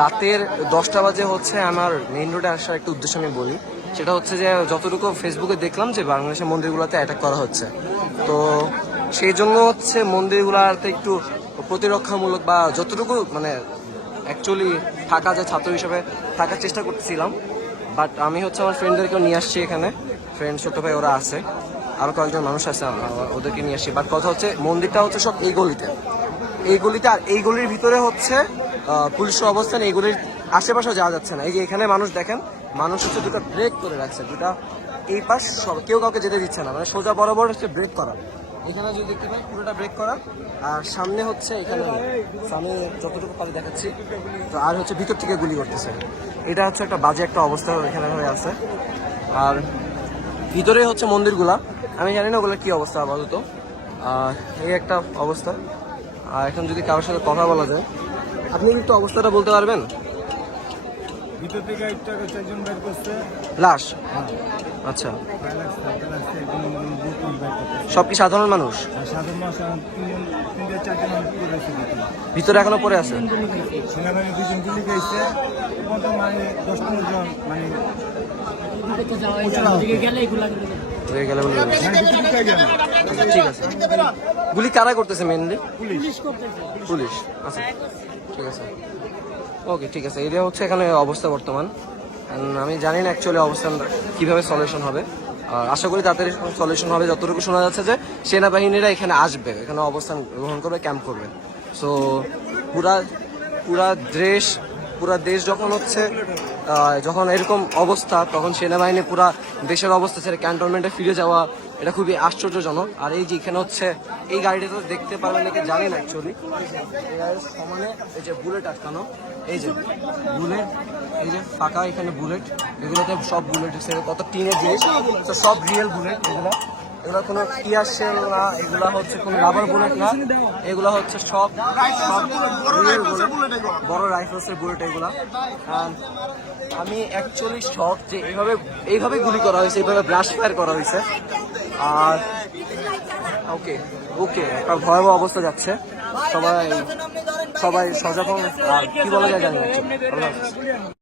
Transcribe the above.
রাতের দশটা বাজে হচ্ছে আমার মেইন রোডে আসার একটা উদ্দেশ্য আমি বলি। সেটা হচ্ছে যে যতটুকু ফেসবুকে দেখলাম যে বাংলাদেশের মন্দিরগুলোতে অ্যাটাক করা হচ্ছে। তো সেই জন্য হচ্ছে মন্দিরগুলোতে একটু প্রতিরক্ষামূলক বা যতটুকু মানে অ্যাকচুয়ালি থাকা যায় ছাত্র হিসেবে থাকার চেষ্টা করতেছিলাম। বাট আমি হচ্ছে আমার ফ্রেন্ডদেরকেও নিয়ে আসছি এখানে। ফ্রেন্ড ছোট ভাই ওরা আছে। আরও কয়েকজন মানুষ আছে ওদেরকে নিয়ে আসছি। বাট কথা হচ্ছে মন্দিরটা হচ্ছে সব এই গলিতে। এই গলিতে আর এই গলির ভিতরে হচ্ছে পুলিশের অবস্থান, এগুলির গলির আশেপাশে যাওয়া যাচ্ছে না। এই যে এখানে মানুষ দেখেন, মানুষ হচ্ছে দুটো ব্রেক করে রাখছে, দুটা এই পাশ সব কেউ কাউকে যেতে দিচ্ছে না মানে সোজা বরাবর হচ্ছে ব্রেক করা। এখানে যদি দেখতে পাই, পুরোটা ব্রেক করা। আর সামনে হচ্ছে এখানে সামনে যতটুকু পারি দেখাচ্ছি, তো আর হচ্ছে ভিতর থেকে গুলি করতেছে। এটা হচ্ছে একটা বাজে একটা অবস্থা এখানে হয়ে আছে। আর ভিতরে হচ্ছে মন্দিরগুলা। আমি জানি না ওগুলো কি অবস্থা আপাতত। এই একটা অবস্থা। আর এখন যদি কারোর সাথে কথা বলা যায় আপনি একটু অবস্থাটা বলতে পারবেন? ভিতর থেকে একটা চারজন বের করছে। লাশ? আচ্ছা। বের করতেছে। সব কি সাধারণ মানুষ? ভিতরে। এখনও পড়ে আছে? মানে হয়ে গেলে ঠিক আছে। গুলি কারা করতেছে মেনলি পুলিশ। পুলিশ আচ্ছা। ঠিক আছে। ওকে ঠিক আছে। এটা হচ্ছে এখানে অবস্থা বর্তমান। আমি জানি না অ্যাকচুয়ালি অবস্থান কীভাবে সলিউশন হবে। আর আশা করি তাড়াতাড়ি সলিউশন হবে। যতটুকু শোনা যাচ্ছে যে সেনাবাহিনীরা এখানে আসবে। এখানে অবস্থান গ্রহণ করবে ক্যাম্প করবে। সো পুরা পুরা দেশ পুরা দেশ যখন হচ্ছে যখন এরকম অবস্থা তখন সেনাবাহিনী পুরা দেশের অবস্থা ছেড়ে ক্যান্টনমেন্টে ফিরে যাওয়া এটা খুবই আশ্চর্যজনক। আর এই যে এখানে হচ্ছে এই গাড়িটা তো দেখতে পারবেন নাকি জানি না অ্যাকচুয়ালি সমানে এই যে বুলেট আটকানো এই যে বুলেট এই যে ফাঁকা এখানে বুলেট এগুলোতে সব বুলেট কত টিনের জিনিস তো সব রিয়েল বুলেট এগুলো। এগুলো কোনো টিয়ার শেল না এগুলো হচ্ছে কোনো রাবার বুলেট না। এগুলো হচ্ছে সব সব bullet, বড় রাইফেলসের বুলেট এগুলো। আমি অ্যাকচুয়ালি শখ যে এইভাবে এইভাবে গুলি করা হয়েছে, এইভাবে ব্রাশ ফায়ার করা হয়েছে। আর ওকে ওকে, একটা ভয়াবহ অবস্থা যাচ্ছে। সবাই সবাই সজাগ আর কি বলা যায় জানি।